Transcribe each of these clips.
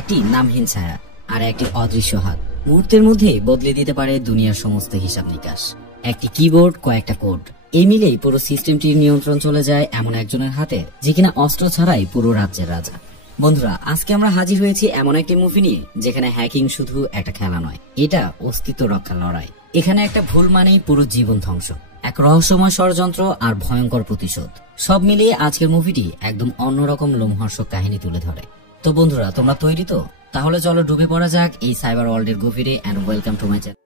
একটি নামহীন ছায়া আর একটি অদৃশ্য হাত মুহূর্তের মধ্যে বদলে দিতে পারে দুনিয়ার সমস্ত হিসাব নিকাশ। একটি কিবোর্ড, কয়েকটা কোড, এই মিলেই পুরো সিস্টেমটির নিয়ন্ত্রণ চলে যায় এমন একজনের হাতে যে কিনা অস্ত্র ছাড়াই পুরো রাজ্যের রাজা। বন্ধুরা, আজকে আমরা হাজির হয়েছি এমন একটি মুভি নিয়ে যেখানে হ্যাকিং শুধু একটা খেলা নয়, এটা অস্তিত্ব রক্ষার লড়াই। এখানে একটা ভুল মানেই পুরো জীবন ধ্বংস, এক রহস্যময় ষড়যন্ত্র আর ভয়ঙ্কর প্রতিশোধ। সব মিলিয়ে আজকের মুভিটি একদম অন্যরকম লোমহর্ষক কাহিনী তুলে ধরে। তো বন্ধুরা, তোমরা তৈরি তো? তাহলে চলো ডুবে পড়া যাক এই সাইবার ওয়ার্ল্ডের গভীরে। And welcome to my channel.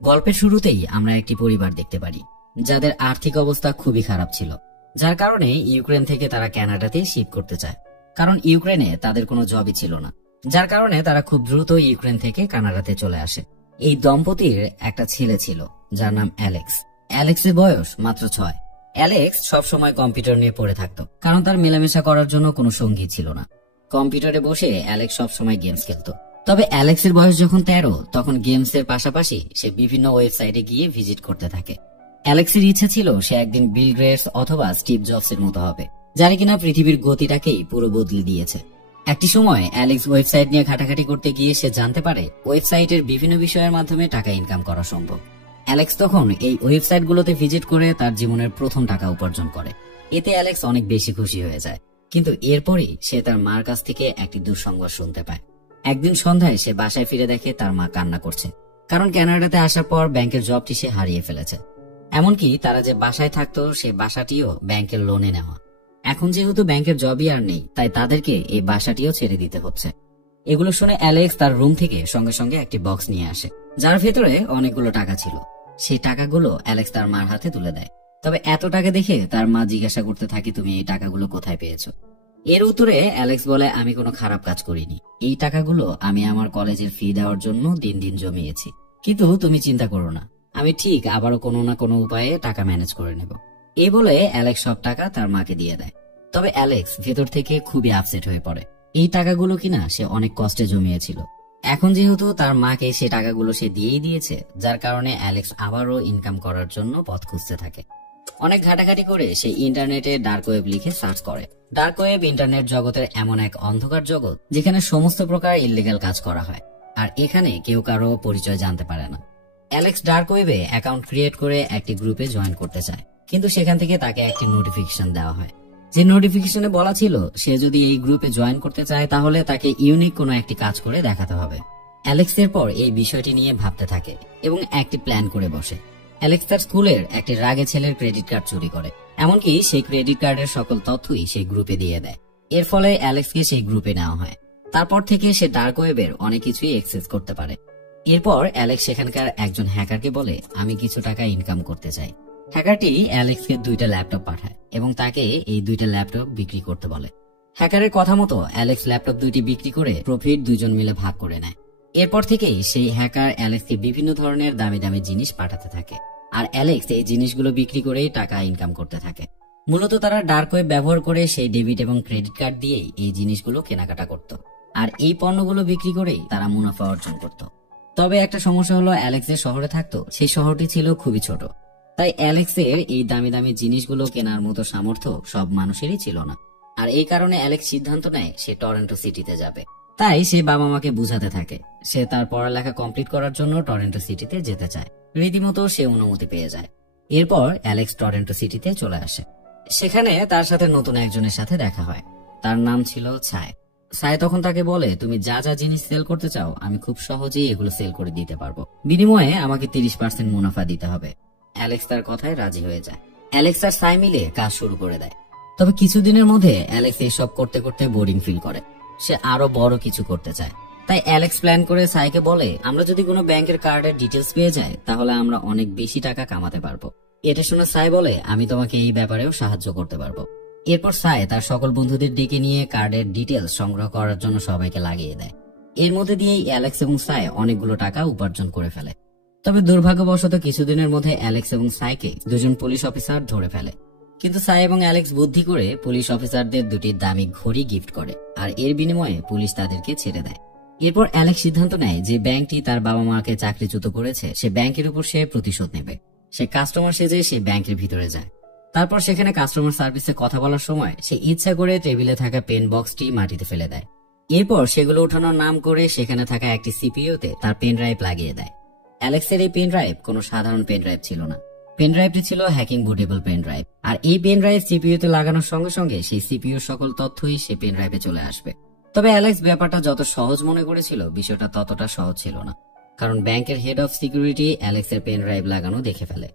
গল্পের শুরুতেই আমরা একটি পরিবার দেখতে পারি যাদের আর্থিক অবস্থা খুবই খারাপ ছিল, যার কারণে ইউক্রেন থেকে তারা কানাডাতে শিফট করতে চায়। কারণ ইউক্রেনে তাদের কোনো জবই ছিল না, যার কারণে তারা খুব দ্রুত ইউক্রেন থেকে কানাডাতে চলে আসে। এই দম্পতির একটা ছেলে ছিল যার নাম অ্যালেক্স। অ্যালেক্সের বয়স মাত্র 6। অ্যালেক্স সবসময় কম্পিউটার নিয়ে পড়ে থাকতো, কারণ তার মেলামেশা করার জন্য কোনো সঙ্গী ছিল না। কম্পিউটারে বসে অ্যালেক্স সবসময় গেমস খেলতো। তবে অ্যালেক্সের বয়স যখন 13, তখন গেমসের পাশাপাশি সে বিভিন্ন ওয়েবসাইটে গিয়ে ভিজিট করতে থাকে। অ্যালেক্সের ইচ্ছা ছিল সে একদিন বিল গেটস অথবা স্টিভ জবসের মতো হবে, যারা কিনা পৃথিবীর গতিটাকেই পুরো বদলে দিয়েছে। একটি সময় অ্যালেক্স ওয়েবসাইট নিয়ে ঘাটাঘাটি করতে গিয়ে সে জানতে পারে ওয়েবসাইটের বিভিন্ন বিষয়ের মাধ্যমে টাকা ইনকাম করা সম্ভব। অ্যালেক্স তখন এই ওয়েবসাইটগুলোতে ভিজিট করে তার জীবনের প্রথম টাকা উপার্জন করে। এতে অ্যালেক্স অনেক বেশি খুশি হয়ে যায়, কিন্তু এরপরই সে তার মার কাছ থেকে একটি দুঃসংবাদ শুনতে পায়। একদিন সন্ধ্যায় সে বাসায় ফিরে দেখে তার মা কান্না করছে, কারণ কানাডাতে আসার পর ব্যাংকের জবটি সে হারিয়ে ফেলেছে। এমনকি তারা যে বাসায় থাকতো সে বাসাটিও ব্যাংকের লোনে নেওয়া। এখন যেহেতু ব্যাংকের জবই আর নেই, তাই তাদেরকে এই বাসাটিও ছেড়ে দিতে হচ্ছে। এগুলো শুনে অ্যালেক্স তার রুম থেকে সঙ্গে সঙ্গে একটি বক্স নিয়ে আসে, যার ভেতরে অনেকগুলো টাকা ছিল। সেই টাকাগুলো অ্যালেক্স তার মার হাতে তুলে দেয়। তবে এত টাকা দেখে তার মা জিজ্ঞাসা করতে থাকে, তুমি এই টাকাগুলো কোথায় পেয়েছো? এর উত্তরে অ্যালেক্স বলে, আমি কোনো খারাপ কাজ করিনি, এই টাকাগুলো আমি আমার কলেজের ফি দেওয়ার জন্য দিন দিন জমিয়েছি। কিন্তু তুমি চিন্তা করো না, আমি ঠিক আবারও কোনো না কোনো উপায়ে টাকা ম্যানেজ করে নেব। এই বলে অ্যালেক্স সব টাকা তার মাকে দিয়ে দেয়। তবে অ্যালেক্স ভেতর থেকে খুবই আপসেট হয়ে পড়ে। এই টাকাগুলো কিনা সে অনেক কষ্টে জমিয়েছিল। এখন যেহেতু তার মাকে সে টাকাগুলো সে দিয়েই দিয়েছে, যার কারণে অ্যালেক্স আবারও ইনকাম করার জন্য পথ খুঁজতে থাকে। অনেক ঘাটাঘাটি করে সে ইন্টারনেটে ডার্ক ওয়েব লিখে সার্চ করে। ডার্ক ওয়েব ইন্টারনেট জগতের এমন এক অন্ধকার জগৎ যেখানে সমস্ত প্রকার ইল্লিগাল কাজ করা হয়, আর এখানে কেউ কারো পরিচয় জানতে পারে না। অ্যালেক্স ডার্ক ওয়েবে অ্যাকাউন্ট ক্রিয়েট করে একটি গ্রুপে জয়েন করতে চায়, কিন্তু সেখান থেকে তাকে একটি নোটিফিকেশন দেওয়া হয়। যে নোটিফিকেশনে বলা ছিল সে যদি এই গ্রুপে জয়েন করতে চায় তাহলে তাকে ইউনিক কোনো একটি কাজ করে দেখাতে হবে। অ্যালেক্স এরপর এই বিষয়টি নিয়ে ভাবতে থাকে এবং একটি প্ল্যান করে বসে। অ্যালেক্স তার স্কুলের একটি রাগে ছেলের ক্রেডিট কার্ড চুরি করে, এমনকি সেই ক্রেডিট কার্ডের সকল তথ্যই সেই গ্রুপে দিয়ে দেয়। এর ফলে অ্যালেক্সকে সেই গ্রুপে নেওয়া হয়। তারপর থেকে সে ডার্ক ওয়েবের অনেক কিছুই অ্যাক্সেস করতে পারে। এরপর অ্যালেক্স সেখানকার একজন হ্যাকারকে বলে, আমি কিছু টাকা ইনকাম করতে চাই। হ্যাকারটি অ্যালেক্সকে 2টা ল্যাপটপ পাঠায় এবং তাকে এই 2টা ল্যাপটপ বিক্রি করতে বলে। হ্যাকারের কথা মতো অ্যালেক্স ল্যাপটপ 2টি বিক্রি করে প্রফিট দুজন মিলে ভাগ করে নেয়। এরপর থেকেই সেই হ্যাকার অ্যালেক্সকে বিভিন্ন ধরনের দামি দামি জিনিস পাঠাতে থাকে, আর অ্যালেক্স এই জিনিসগুলো বিক্রি করেই টাকা ইনকাম করতে থাকে। মূলত তারা ডার্ক ওয়েব ব্যবহার করে সেই ডেবিট এবং ক্রেডিট কার্ড দিয়েই এই জিনিসগুলো কেনাকাটা করত, আর এই পণ্যগুলো বিক্রি করেই তারা মুনাফা অর্জন করত। তবে একটা সমস্যা হলো, অ্যালেক্স যে শহরে থাকতো সেই শহরটি ছিল খুবই ছোট, তাই অ্যালেক্সের এই দামি দামি জিনিসগুলো কেনার মতো সামর্থ্য সব মানুষেরই ছিল না। আর এই কারণে অ্যালেক্স সিদ্ধান্ত নেয় সে টরন্টো সিটিতে যাবে। তাই সে বাবা মাকে বুঝাতে থাকে সে তার পড়ালেখা কমপ্লিট করার জন্য টরন্টো সিটিতে যেতে চায়। রীতিমতো সে অনুমতি পেয়ে যায়। এরপর অ্যালেক্স টরন্টো সিটিতে চলে আসে। সেখানে তার সাথে নতুন একজনের সাথে দেখা হয়, তার নাম ছিল ছায়। ছায় তখন তাকে বলে, তুমি যা যা জিনিস সেল করতে চাও আমি খুব সহজেই এগুলো সেল করে দিতে পারবো, বিনিময়ে আমাকে 30% মুনাফা দিতে হবে। অ্যালেক্স তার কথায় রাজি হয়ে যায়। অ্যালেক্স আর ছায় মিলে কাজ শুরু করে দেয়। তবে কিছুদিনের মধ্যে অ্যালেক্স এসব করতে করতে বোরিং ফিল করে, সে আরো বড় কিছু করতে চায়। তাই অ্যালেক্স প্ল্যান করে ছায়কে বলে, আমরা যদি কোনো ব্যাংকের কার্ডের ডিটেলস পেয়ে যাই তাহলে আমরা অনেক বেশি টাকা কামাতে পারবো। এটা শুনে ছায় বলে, আমি তোমাকে এই ব্যাপারেও সাহায্য করতে পারবো। এরপর ছায় তার সকল বন্ধুদের ডেকে নিয়ে কার্ডের ডিটেলস সংগ্রহ করার জন্য সবাইকে লাগিয়ে দেয়। এর মধ্যে দিয়েই অ্যালেক্স এবং ছায় অনেকগুলো টাকা উপার্জন করে ফেলে। তবে দুর্ভাগ্যবশত কিছুদিনের মধ্যে অ্যালেক্স এবং ছায়কে দুজন পুলিশ অফিসার ধরে ফেলে। কিন্তু ছায় এবং অ্যালেক্স বুদ্ধি করে পুলিশ অফিসারদের 2টি দামি ঘড়ি গিফট করে, আর এর বিনিময়ে পুলিশ তাদেরকে ছেড়ে দেয়। এরপর অ্যালেক্স সিদ্ধান্ত নেয় যে ব্যাংকটি তার বাবা মাকে চাকরিচ্যুত করেছে সে ব্যাংকের উপর সে প্রতিশোধ নেবে। সে কাস্টমার সেজে সে ব্যাংকের ভিতরে যায়। তারপর সেখানে কাস্টমার সার্ভিসে কথা বলার সময় সে ইচ্ছা করে টেবিলে থাকা পেন বক্সটি মাটিতে ফেলে দেয়। এরপর সেগুলো উঠানোর নাম করে সেখানে থাকা একটি সিপিইউতে তার পেন ড্রাইভ লাগিয়ে দেয়। অ্যালেক্সের এই পেন ড্রাইভ কোনো সাধারণ পেন ড্রাইভ ছিল না, পেন ড্রাইভটি ছিল হ্যাকিং বুটেবল পেন ড্রাইভ। আর এই পেন ড্রাইভ সিপিইউতে লাগানোর সঙ্গে সঙ্গে সেই সিপিইউর সকল তথ্যই সেই পেন ড্রাইভে চলে আসবে। তবে অ্যালেক্স ব্যাপারটা যত সহজ মনে করেছিল, বিষয়টা ততটা সহজ ছিল না, কারণ ব্যাংকের হেড অফ সিকিউরিটি অ্যালেক্সের পেন ড্রাইভ লাগানো দেখে ফেলে।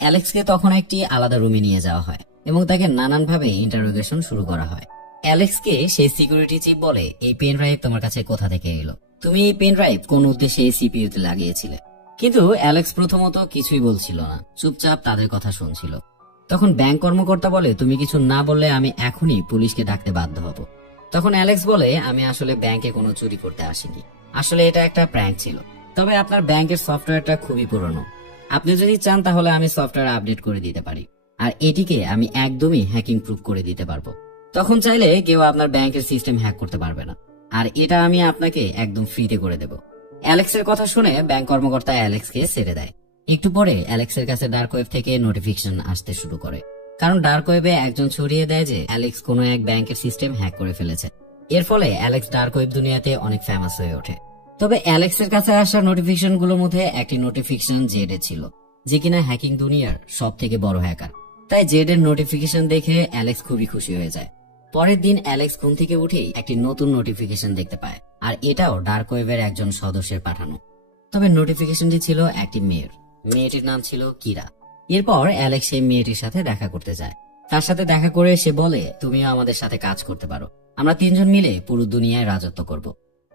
অ্যালেক্সকে তখন একটি আলাদা রুমে নিয়ে যাওয়া হয় এবং তাকে নানানভাবে ইন্টারোগেশন শুরু করা হয়। অ্যালেক্সকে সেই সিকিউরিটি চিফ বলে, এই পেন ড্রাইভ তোমার কাছে কোথা থেকে এলো? তুমি এই পেন ড্রাইভ কোন উদ্দেশ্যে এই সিপিইউতে লাগিয়েছিলে? কিন্তু অ্যালেক্স প্রথমত কিছুই বলছিল না, চুপচাপ তাদের কথা শুনছিল। তখন ব্যাংক কর্মকর্তা বলে, তুমি কিছু না বললে আমি এখনই পুলিশকে ডাকতে বাধ্য হব। তখন অ্যালেক্স বলে, আমি আসলে ব্যাংকে কোনো চুরি করতে আসিনি, আসলে এটা একটা প্র্যাঙ্ক ছিল। তবে আপনার ব্যাংকের সফটওয়্যারটা খুবই পুরনো, আপনি যদি চান তাহলে আমি সফটওয়্যার আপডেট করে দিতে পারি, আর এটিকে আমি একদমই হ্যাকিং প্রুফ করে দিতে পারবো। তখন চাইলে কেউ আপনার ব্যাংকের সিস্টেম হ্যাক করতে পারবে না, আর এটা আমি আপনাকে একদম ফ্রিতে করে দেব। অ্যালেক্সের কথা শুনে ব্যাংক কর্মকর্তা অ্যালেক্সকে ছেড়ে দেয়। একটু পরে অ্যালেক্সের কাছে ডার্ক ওয়েব থেকে নোটিফিকেশন আসতে শুরু করে, কারণ ডার্ক ওয়েবে একজন ছড়িয়ে দেয় যে অ্যালেক্স কোনো এক ব্যাংকের সিস্টেম হ্যাক করে ফেলেছে। এর ফলে অ্যালেক্স ডার্ক ওয়েব দুনিয়াতে অনেক ফেমাস হয়ে ওঠে। তবে অ্যালেক্সের কাছে আসা নোটিফিকেশন গুলোর মধ্যে একটি নোটিফিকেশন জেডে ছিল, যে কিনা হ্যাকিং দুনিয়ার সব থেকে বড় হ্যাকার। তাই জেডের নোটিফিকেশন দেখে অ্যালেক্স খুবই খুশি হয়ে যায়। পরের দিন অ্যালেক্স ঘুম থেকে উঠেই একটি নতুন নোটিফিকেশন দেখতে পায়, আর এটাও ডার্ক ওয়েবের একজন সদস্যের পাঠানো। তবে নোটিফিকেশনটি ছিল একটি মেয়েটির নাম ছিল কিরা। এরপর অ্যালেক্স সেই মেয়েটির সাথে দেখা করতে যায়। তার সাথে দেখা করে সে বলে, তুমিও আমাদের সাথে কাজ করতে পারো, আমরা তিনজন মিলে পুরো দুনিয়ায় রাজত্ব করব।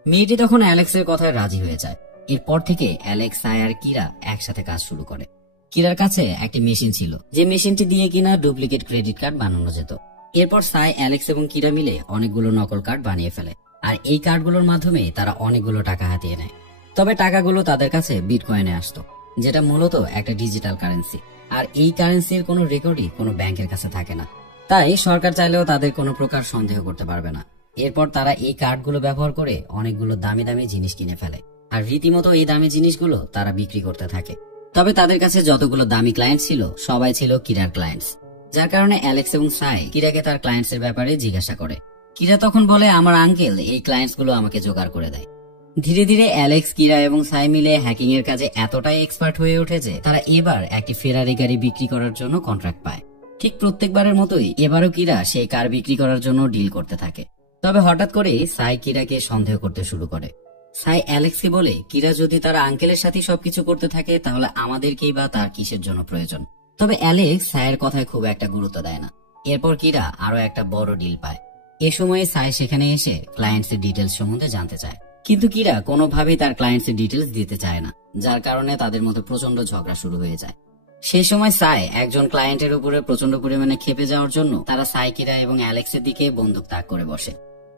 মেয়েটি তখন অ্যালেক্সের কথায় রাজি হয়ে যায়। এরপর থেকে অ্যালেক্স, সাই আর কিরা একসাথে কাজ শুরু করে। কিরার কাছে একটি মেশিন ছিল, যে মেশিনটি দিয়ে কিনা ডুপ্লিকেট ক্রেডিট কার্ড বানানো যেত। এরপর সাই, অ্যালেক্স এবং কিরা মিলে অনেকগুলো নকল কার্ড বানিয়ে ফেলে, আর এই কার্ডগুলোর মাধ্যমে তারা অনেকগুলো টাকা হাতিয়ে নেয়। তবে টাকাগুলো তাদের কাছে বিটকয়েনে আসতো, যেটা মূলত একটা ডিজিটাল কারেন্সি, আর এই কারেন্সির কোনো রেকর্ডই কোনো ব্যাংকের কাছে থাকে না। তাই সরকার চাইলেও তাদের কোনো প্রকার সন্দেহ করতে পারবে না। এরপর তারা এই কার্ডগুলো ব্যবহার করে অনেকগুলো দামি দামি জিনিস কিনে ফেলে, আর রীতিমতো এই দামি জিনিসগুলো তারা বিক্রি করতে থাকে। তবে তাদের কাছে যতগুলো দামি ক্লায়েন্ট ছিল, সবাই ছিল কিরার ক্লায়েন্টস, যার কারণে অ্যালেক্স এবং সাই কিরাকে তার ক্লায়েন্টস এর ব্যাপারে জিজ্ঞাসা করে। কিরা তখন বলে, আমার আঙ্কেল এই ক্লায়েন্টস গুলো আমাকে জোগাড় করে দেয়। ধীরে ধীরে অ্যালেক্স, কিরা এবং সাই মিলে হ্যাকিং এর কাজে এতটাই এক্সপার্ট হয়ে ওঠে যে তারা এবার একটি ফেরারি গাড়ি বিক্রি করার জন্য কন্ট্রাক্ট পায়। ঠিক প্রত্যেকবারের মতোই এবারও কিরা সেই কার বিক্রি করার জন্য ডিল করতে থাকে। তবে হঠাৎ করেই সাই কিরাকে সন্দেহ করতে শুরু করে। সাই অ্যালেক্সকে বলে, কিরা যদি তার আঙ্কেলের সাথে সবকিছু করতে থাকে, তাহলে আমাদেরকেই বা তার কিসের জন্য প্রয়োজন? তবে অ্যালেক্স সাইয়ের কথায় খুব একটা গুরুত্ব দেয় না। এরপর কিরা আরো একটা বড় ডিল পায়। এ সময়ে সাই সেখানে এসে ক্লায়েন্টস এর ডিটেলস সম্বন্ধে জানতে চায়, কিন্তু কিরা কোনোভাবেই তার ক্লায়েন্টস এর ডিটেলস দিতে চায় না, যার কারণে তাদের মধ্যে প্রচন্ড ঝগড়া শুরু হয়ে যায়। সেই সময় সাই একজন ক্লায়েন্টের উপরে প্রচন্ড পরিমাণে ক্ষেপে যাওয়ার জন্য তারা সাই, কিরা এবং অ্যালেক্সের দিকে বন্দুক তাক করে বসে।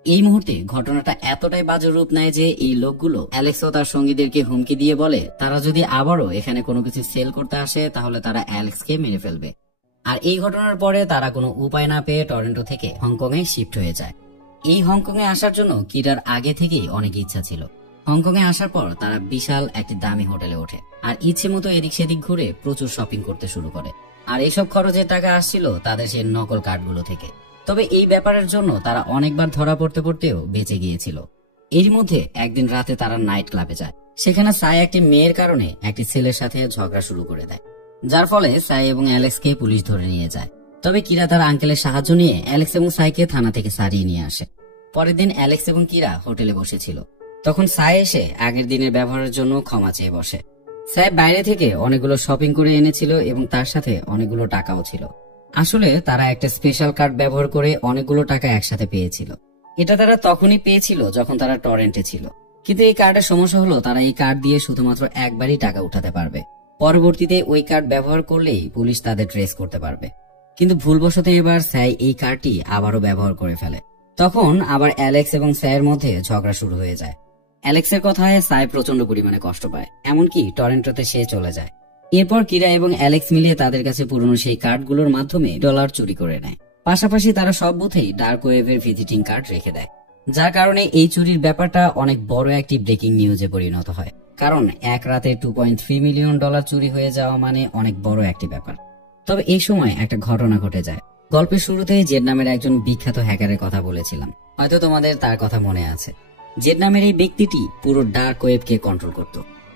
এই মুহূর্তে ঘটনাটা এতটাই বাজে রূপ নেয় যে এই লোকগুলো অ্যালেক্স ও তার সঙ্গীদেরকে হুমকি দিয়ে বলে, তারা যদি আবারও এখানে কোনো কিছু সেল করতে আসে তাহলে তারা অ্যালেক্সকে মেরে ফেলবে। আর এই ঘটনার পরে তারা কোনো উপায় না পেয়ে টরন্টো থেকে হংকং এ শিফট হয়ে যায়। এই হংকং এ আসার জন্য কিরার আগে থেকেই অনেক ইচ্ছা ছিল। হংকং এ আসার পর তারা বিশাল একটি দামি হোটেলে ওঠে, আর ইচ্ছে মতো এদিক সেদিক ঘুরে প্রচুর শপিং করতে শুরু করে। আর এইসব খরচের টাকা আসছিল তাদের সেই নকল কার্ডগুলো থেকে। তবে এই ব্যাপারের জন্য তারা অনেকবার ধরা পড়তে পড়তেও বেঁচে গিয়েছিল। এর মধ্যে একদিন রাতে তারা নাইট ক্লাবে যায়। সেখানে সাই একটি মেয়ের কারণে একটি ছেলের সাথে ঝগড়া শুরু করে দেয়, যার ফলে সাই এবং অ্যালেক্সকে পুলিশ ধরে নিয়ে যায়। তবে কিরা তার আঙ্কেলের সাহায্য নিয়ে অ্যালেক্স এবং সাইকে থানা থেকে সারিয়ে নিয়ে আসে। পরের দিন অ্যালেক্স এবং কিরা হোটেলে বসেছিল। তখন সাই এসে আগের দিনের ব্যবহারের জন্য ক্ষমা চেয়ে বসে। সাই বাইরে থেকে অনেকগুলো শপিং করে এনেছিল এবং তার সাথে অনেকগুলো টাকাও ছিল। আসলে তারা একটা স্পেশাল কার্ড ব্যবহার করে অনেকগুলো টাকা একসাথে পেয়েছিল। এটা তারা তখনই পেয়েছিল যখন তারা টরেন্টে ছিল, কিন্তু এই কার্ডের সমস্যা হলো তারা এই কার্ড দিয়ে শুধুমাত্র একবারই টাকা উঠাতে পারবে। পরবর্তীতে ওই কার্ড ব্যবহার করলেই পুলিশ তাদের ট্রেস করতে পারবে। কিন্তু ভুলবশত এবার সাই এই কার্ডটি আবারও ব্যবহার করে ফেলে। তখন আবার অ্যালেক্স এবং সাইয়ের মধ্যে ঝগড়া শুরু হয়ে যায়। অ্যালেক্সের কথায় সাই প্রচন্ড পরিমাণে কষ্ট পায়, এমনকি টরেন্টোতে সে চলে যায়। এরপর কিরা এবং অ্যালেক্স মিলিয়ে তাদের কাছে পুরনো সেই কার্ডগুলোর মাধ্যমে ডলার চুরি করে নেয়। পাশাপাশি তারা সব বুথেই ডার্ক ওয়েবের ভিজিটিং কার্ড রেখে দেয়, যার কারণে এই চুরির ব্যাপারটা অনেক বড় একটি ব্রেকিং নিউজে পরিণত হয়। কারণ এক রাতে $2.3 মিলিয়ন চুরি হয়ে যাওয়া মানে অনেক বড় একটি ব্যাপার। তবে এই সময় একটা ঘটনা ঘটে যায়। গল্পের শুরুতেই জেড নামের একজন বিখ্যাত হ্যাকারের কথা বলেছিলাম, হয়তো তোমাদের তার কথা মনে আছে। জেড নামের এই ব্যক্তিটি পুরো ডার্ক ওয়েবকে কন্ট্রোল করত।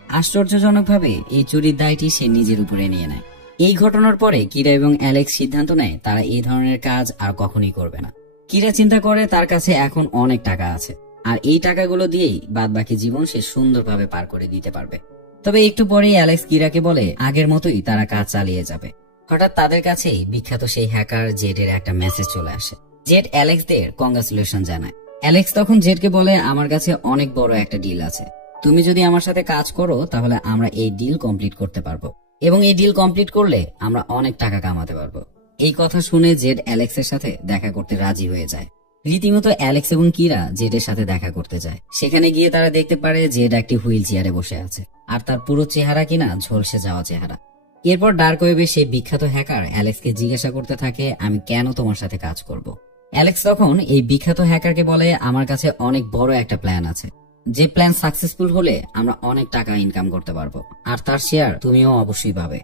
আশ্চর্যজনকভাবে এই চুরির দায়টি সে নিজের উপরে নিয়ে নেয়। এই ঘটনার পরে কিরা এবং অ্যালেক্স সিদ্ধান্ত নেয় তারা এই ধরনের কাজ আর কখনই করবে না। কিরা চিন্তা করে তার কাছে এখন অনেক টাকা আছে, আর এই টাকাগুলো দিয়েই বাদবাকি জীবন সে সুন্দরভাবে পার করে দিতে পারবে। তবে একটু পরেই অ্যালেক্স কিরাকে বলে আগের মতোই তারা কাজ চালিয়ে যাবে। হঠাৎ তাদের কাছেই বিখ্যাত সেই হ্যাকার জেডের একটা মেসেজ চলে আসে। জেড অ্যালেক্সদের কংগ্রাচুলেশন জানায়। অ্যালেক্স তখন জেডকে বলে আমার কাছে অনেক বড় একটা ডিল আছে, তুমি যদি আমার সাথে কাজ করো তাহলে আমরা এই ডিল কমপ্লিট করতে পারবো, এবং এই ডিল কমপ্লিট করলে আমরা অনেক টাকা কামাতে পারবো। এই কথা শুনে জেড অ্যালেক্সের সাথে দেখা করতে রাজি হয়ে যায়। রীতিমতো অ্যালেক্স এবং কিরা জেডের সাথে দেখা করতে যায়। সেখানে গিয়ে তারা দেখতে পারে জেড একটি হুইল চেয়ারে বসে আছে, আর তার পুরো চেহারা কিনা ঝলসে যাওয়া চেহারা। এরপর ডার্ক ওয়েবে সেই বিখ্যাত হ্যাকার অ্যালেক্সকে জিজ্ঞাসা করতে থাকে আমি কেন তোমার সাথে কাজ করব। অ্যালেক্স তখন এই বিখ্যাত হ্যাকারকে বলে আমার কাছে অনেক বড় একটা প্ল্যান আছে, যে প্ল্যান সাকসেসফুল হলে আমরা অনেক টাকা ইনকাম করতে পারবো, আর তার শেয়ার তুমিও অবশ্যই পাবে।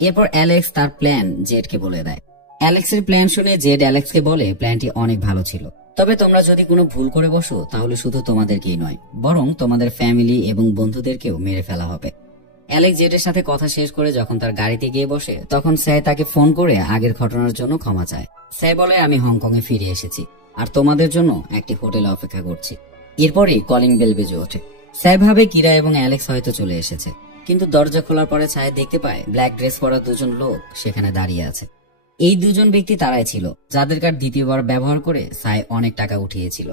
এরপর অ্যালেক্স তার প্ল্যান জেডকে বলে দেয়। অ্যালেক্সের প্ল্যান শুনে জেড অ্যালেক্সকে বলে প্ল্যানটি অনেক ভালো ছিল, তবে তোমরা যদি কোনো ভুল করে বসো তাহলে শুধু তোমাদেরকেই নয় বরং তোমাদের ফ্যামিলি এবং বন্ধুদেরকেও মেরে ফেলা হবে। অ্যালেক্স জেডের সাথে কথা শেষ করে যখন তার গাড়িতে গিয়ে বসে তখন স্যাই তাকে ফোন করে আগের ঘটনার জন্য ক্ষমা চায়। স্যাই বলে আমি হংকং এ ফিরে এসেছি আর তোমাদের জন্য একটি হোটেলে অপেক্ষা করছি। এরপরে কলিং বেল বেজে ওঠে। স্যাই ভাবে কিরা এবং অ্যালেক্স হয়তো চলে এসেছে, কিন্তু দরজা খোলার পরে ছায় দেখতে পায় ব্ল্যাক ড্রেস পরা দুজন লোক সেখানে দাঁড়িয়ে আছে। এই দুজন ব্যক্তি তারাই ছিল যাদের কার্ড দ্বিতীয়বার ব্যবহার করে সাই অনেক টাকা উঠিয়েছিল।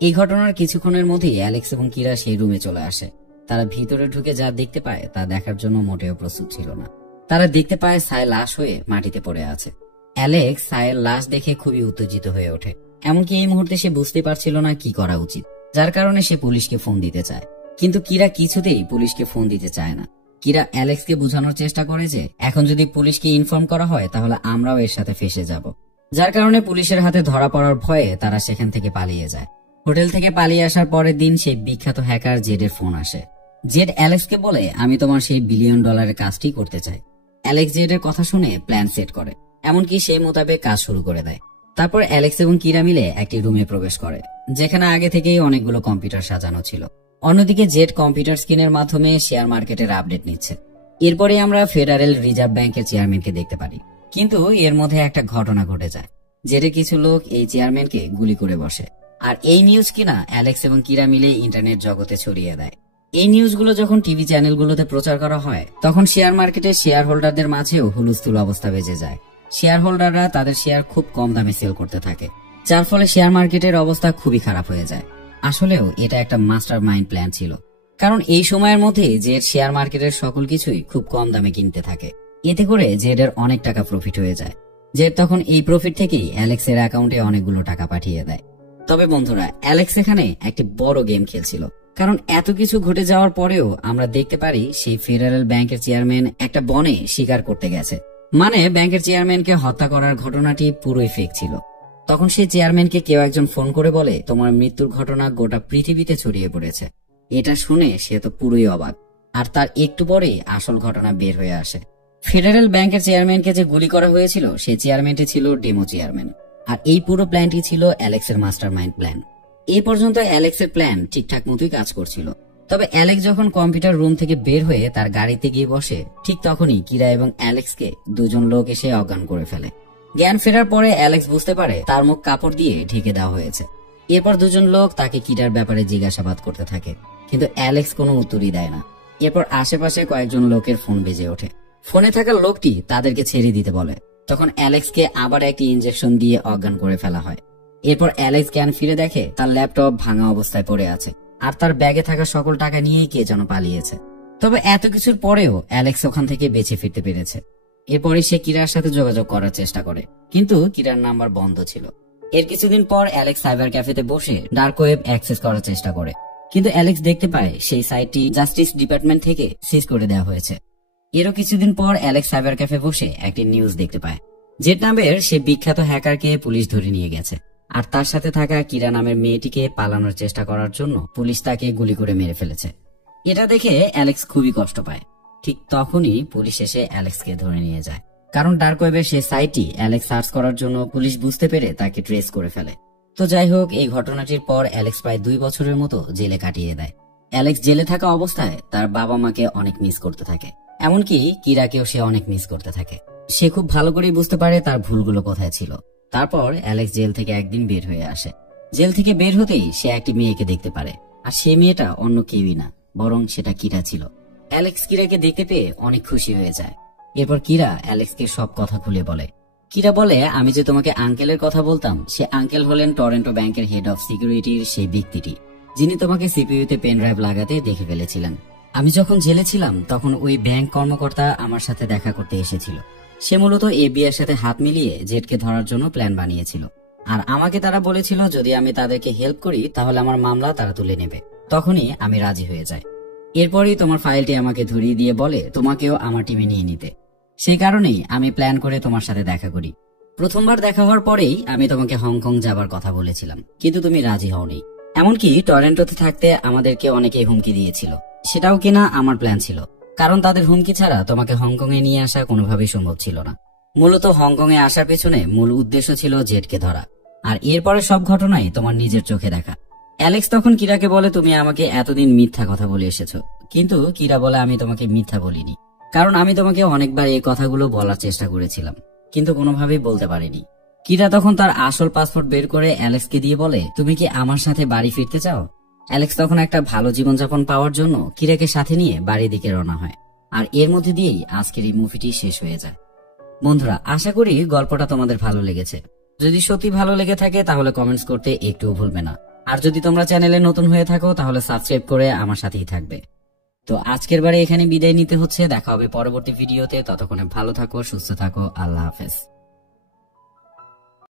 এই ঘটনার কিছুক্ষণের মধ্যেই অ্যালেক্স এবং কিরা সেই রুমে চলে আসে। তারা ভিতরে ঢুকে যা দেখতে পায় তা দেখার জন্য মোটেও প্রস্তুত ছিল না। তারা দেখতে পায় সাই লাশ হয়ে মাটিতে পড়ে আছে। অ্যালেক্স সাইয়ের লাশ দেখে খুবই উত্তেজিত হয়ে ওঠে, এমনকি এই মুহূর্তে সে বুঝতে পারছিল না কি করা উচিত, যার কারণে সে পুলিশকে ফোন দিতে চায়। কিন্তু কিরা কিছুতেই পুলিশকে ফোন দিতে চায় না। কিরা অ্যালেক্সকে বোঝানোর চেষ্টা করে যে এখন যদি পুলিশকে ইনফর্ম করা হয় তাহলে আমরাও এর সাথে ফেঁসে যাব, যার কারণে পুলিশের হাতে ধরা পড়ার ভয়ে তারা সেখান থেকে পালিয়ে যায়। হোটেল থেকে পালিয়ে আসার পরের দিন সেই বিখ্যাত হ্যাকার জেডের ফোন আসে। জেড অ্যালেক্সকে বলে আমি তোমার সেই $1 বিলিয়ন কাজটি করতে চাই। অ্যালেক্স জেডের কথা শুনে প্ল্যান সেট করে, এমনকি সেই মোতাবেক কাজ শুরু করে দেয়। তারপর অ্যালেক্স এবং কিরা মিলে একটি রুমে প্রবেশ করে যেখানে আগে থেকেই অনেকগুলো কম্পিউটার সাজানো ছিল। অন্যদিকে জেড কম্পিউটার স্ক্রিনের মাধ্যমে শেয়ার মার্কেটের আপডেট নিচ্ছে। এরপরে আমরা ফেডারেল রিজার্ভ ব্যাংকের চেয়ারম্যানকে দেখতে পারি, কিন্তু এর মধ্যে একটা ঘটনা ঘটে যায়। জেডের কিছু লোক এই চেয়ারম্যানকে গুলি করে বসে, আর এই নিউজ কিনা অ্যালেক্স এবং কিরা মিলে ইন্টারনেট জগতে ছড়িয়ে দেয়। এই নিউজগুলো যখন টিভি চ্যানেলগুলোতে প্রচার করা হয় তখন শেয়ার মার্কেটের শেয়ার হোল্ডারদের মাঝেও হুলস্থুল অবস্থা বেজে যায়। শেয়ার হোল্ডাররা তাদের শেয়ার খুব কম দামে সেল করতে থাকে, যার ফলে শেয়ার মার্কেটের অবস্থা খুবই খারাপ হয়ে যায়। আসলেও এটা একটা মাস্টার মাইন্ড প্ল্যান ছিল, কারণ এই সময়ের মধ্যে জেড শেয়ার মার্কেটের সকল কিছুই খুব কম দামে কিনতে থাকে। এতে করে জেডের অনেক টাকা প্রফিট হয়ে যায়। জেড তখন এই প্রফিট থেকেই অ্যালেক্সের অ্যাকাউন্টে অনেকগুলো টাকা পাঠিয়ে দেয়। তবে বন্ধুরা, অ্যালেক্স এখানে একটি বড় গেম খেলছিল, কারণ এত কিছু ঘটে যাওয়ার পরেও আমরা দেখতে পারি সেই ফেডারেল ব্যাংকের চেয়ারম্যান একটা বনে শিকার করতে গেছে, মানে ব্যাংকের চেয়ারম্যানকে হত্যা করার ঘটনাটি পুরোই ফেক ছিল। তখন সেই চেয়ারম্যানকে কেউ একজন ফোন করে বলে তোমার মৃত্যুর ঘটনা গোটা পৃথিবীতে ছড়িয়ে পড়েছে। এটা শুনে সে তো পুরোই অবাক, আর তার একটু পরেই আসল ঘটনা বের হয়ে আসে। ফেডারেল ব্যাংকের চেয়ারম্যানকে যে গুলি করা হয়েছিল সেই চেয়ারম্যানটি ছিল ডেমো চেয়ারম্যান, আর এই পুরো প্ল্যানটি ছিল অ্যালেক্সের মাস্টার মাইন্ড প্ল্যান। এই পর্যন্ত অ্যালেক্সের প্ল্যান ঠিকঠাক মতোই কাজ করছিল। তবে অ্যালেক্স যখন কম্পিউটার রুম থেকে বের হয়ে তার গাড়িতে গিয়ে বসে, ঠিক তখনই কিরা এবং অ্যালেক্সকে দুজন লোক এসে অজ্ঞান করে ফেলে। জ্ঞান ফেরার পরে অ্যালেক্স বুঝতে পারে তার মুখ কাপড় দিয়ে ঢেকে দেওয়া হয়েছে। এরপর দুজন লোক তাকে কিরার ব্যাপারে জিজ্ঞাসাবাদ করতে থাকে, কিন্তু অ্যালেক্স কোনো উত্তরই দেয় না। এরপর আশেপাশে কয়েকজন লোকের ফোন বেজে ওঠে। ফোনে থাকা লোকটি তাদেরকে ছেড়ে দিতে বলে। তখন অ্যালেক্সকে আবার একটি ইনজেকশন দিয়ে অজ্ঞান করে ফেলা হয়। এরপর অ্যালেক্স জ্ঞান ফিরে দেখে তার ল্যাপটপ ভাঙা অবস্থায় পড়ে আছে, আর তার ব্যাগে থাকা সকল টাকা নিয়েই কে যেন পালিয়েছে। তবে এত কিছুর পরেও অ্যালেক্স ওখান থেকে বেঁচে ফিরতে পেরেছে। এরপরে সে কিরার সাথে যোগাযোগ করার চেষ্টা করে, কিন্তু কিরার নাম্বার বন্ধ ছিল। এর কিছুদিন পর অ্যালেক্স সাইবার ক্যাফেতে বসে ডার্ক ওয়েব অ্যাক্সেস করার চেষ্টা করে, কিন্তু অ্যালেক্স দেখতে পায় সেই সাইটটি জাস্টিস ডিপার্টমেন্ট থেকে সিজ করে দেওয়া হয়েছে। এরও কিছুদিন পর অ্যালেক্স সাইবার ক্যাফে বসে একটি নিউজ দেখতে পায়। জেড নামের সে বিখ্যাত হ্যাকারকে পুলিশ ধরে নিয়ে গেছে, আর তার সাথে থাকা কিরা নামের মেয়েটিকে পালানোর চেষ্টা করার জন্য পুলিশ তাকে গুলি করে মেরে ফেলেছে। এটা দেখে অ্যালেক্স খুবই কষ্ট পায়। ঠিক তখনই পুলিশ এসে অ্যালেক্সকে ধরে নিয়ে যায়। কারণ ডার্ক ওয়েবের সেই সাইটটি অ্যালেক্স সার্চ করার জন্য পুলিশ বুঝতে পেরে তাকে ট্রেস করে ফেলে। তো যাই হোক, এই ঘটনাটির পর অ্যালেক্স প্রায় 2 বছরের মতো জেলে কাটিয়ে দেয়। অ্যালেক্স জেলে থাকা অবস্থায় তার বাবা মাকে অনেক মিস করতে থাকে, এমনকি কিরাকেও সে অনেক মিস করতে থাকে। সে খুব ভালো করেই বুঝতে পারে তার ভুলগুলো কোথায় ছিল। তারপর অ্যালেক্স জেল থেকে একদিন বের হয়ে আসে। জেল থেকে বের হতেই সে একটি মেয়েকে দেখতে পারে, আর সেই মেয়েটা অন্য কেউই না, বরং সেটা কিরা ছিল। অ্যালেক্স কিরাকে দেখতে পেয়ে অনেক খুশি হয়ে যায়। এরপর কিরা অ্যালেক্সকে সব কথা খুলে বলে। কিরা বলে, আমি যে তোমাকে আঙ্কেলের কথা বলতাম, সে আঙ্কেল হলেন টরন্টো ব্যাংকের হেড অফ সিকিউরিটির সেই ব্যক্তিটি, যিনি তোমাকে সিপিইউতে পেন ড্রাইভ লাগাতে দেখে ফেলেছিলেন। আমি যখন জেলে ছিলাম তখন ওই ব্যাংক কর্মকর্তা আমার সাথে দেখা করতে এসেছিল। সে মূলত এফবিআইয়ের সাথে হাত মিলিয়ে জেডকে ধরার জন্য প্ল্যান বানিয়েছিল, আর আমাকে তারা বলেছিল যদি আমি তাদেরকে হেল্প করি তাহলে আমার মামলা তারা তুলে নেবে। তখনই আমি রাজি হয়ে যাই। এরপরই তোমার ফাইলটি আমাকে ধরিয়ে দিয়ে বলে তোমাকেও আমার টিমে নিয়ে নিতে। সেই কারণেই আমি প্ল্যান করে তোমার সাথে দেখা করি। প্রথমবার দেখা হওয়ার পরেই আমি তোমাকে হংকং যাবার কথা বলেছিলাম, কিন্তু তুমি রাজি হওনি। এমনকি টরন্টোতে থাকতে আমাদেরকে অনেকেই হুমকি দিয়েছিল, সেটাও কিনা আমার প্ল্যান ছিল, কারণ তাদের হুমকি ছাড়া তোমাকে হংকং এ নিয়ে আসা কোনোভাবেই সম্ভব ছিল না। মূলত হংকং এ আসার পেছনে মূল উদ্দেশ্য ছিল জেডকে ধরা, আর এরপরে সব ঘটনাই তোমার নিজের চোখে দেখা। অ্যালেক্স তখন কিরাকে বলে তুমি আমাকে এতদিন মিথ্যা কথা বলে এসেছো, কিন্তু কিরা বলে আমি তোমাকে মিথ্যা বলিনি, কারণ আমি তোমাকে অনেকবার এই কথাগুলো বলার চেষ্টা করেছিলাম, কিন্তু কোনোভাবেই বলতে পারিনি। কিরা তখন তার আসল পাসপোর্ট বের করে অ্যালেক্সকে দিয়ে বলে তুমি কি আমার সাথে বাড়ি ফিরতে চাও? অ্যালেক্স তখন একটা ভালো জীবনযাপন পাওয়ার জন্য কিরাকে সাথে নিয়ে বাড়ির দিকে রওনা হয়। আর এর মধ্যে দিয়েই আজকের এই মুভিটি শেষ হয়ে যায়। বন্ধুরা, আশা করি গল্পটা তোমাদের ভালো লেগেছে। যদি সত্যি ভালো লেগে থাকে তাহলে কমেন্টস করতে একটুও ভুলবে না। আর যদি তোমরা চ্যানেলে নতুন হয়ে থাকো তাহলে সাবস্ক্রাইব করে আমার সাথেই থাকবে। তো আজকের বারে এখানে বিদায় নিতে হচ্ছে। দেখা হবে পরবর্তী ভিডিওতে। ততক্ষণে ভালো থাকো, সুস্থ থাকো। আল্লাহ হাফেজ।